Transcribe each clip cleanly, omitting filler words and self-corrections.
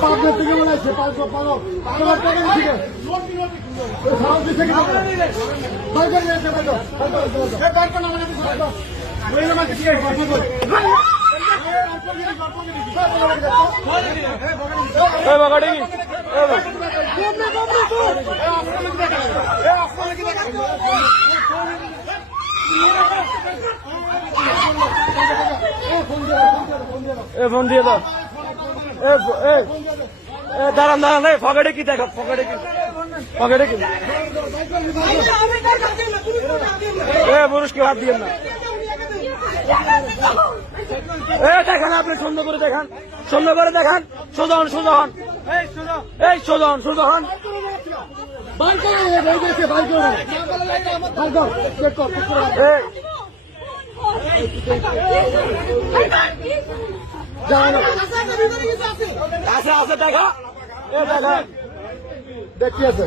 পাবনা থেকে মনে আছে পাঁচশো পাগল ফোন দিয়ে দাও। দাঁড়ান দাঁড়ান, পকেটে কি দেখো, পকেটে কি, পকেটে কি, পুরুষকে হাত দিয়েন না। দেখান, আপনি সুন্দর করে দেখান, সুন্দর করে দেখান। সোজা হন, সোজা হন, এই সোজা হন, সোজা হন। আছে আছে দেখা, দেখি আছে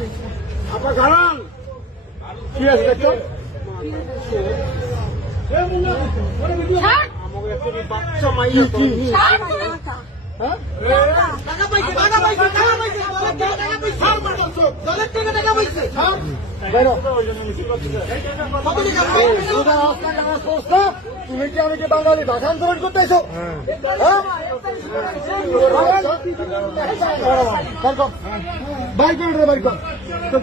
আপনার ঘাড়ান কি আছে দেখো বাচ্চা মাইয়া কি তুমি কি আমি বাঙালি ভাষা আন্দোলন করতেছো? বাইক রে বাইক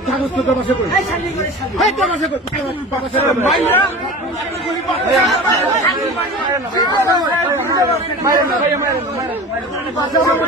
কাগজ তো বাসা করি বাসা করি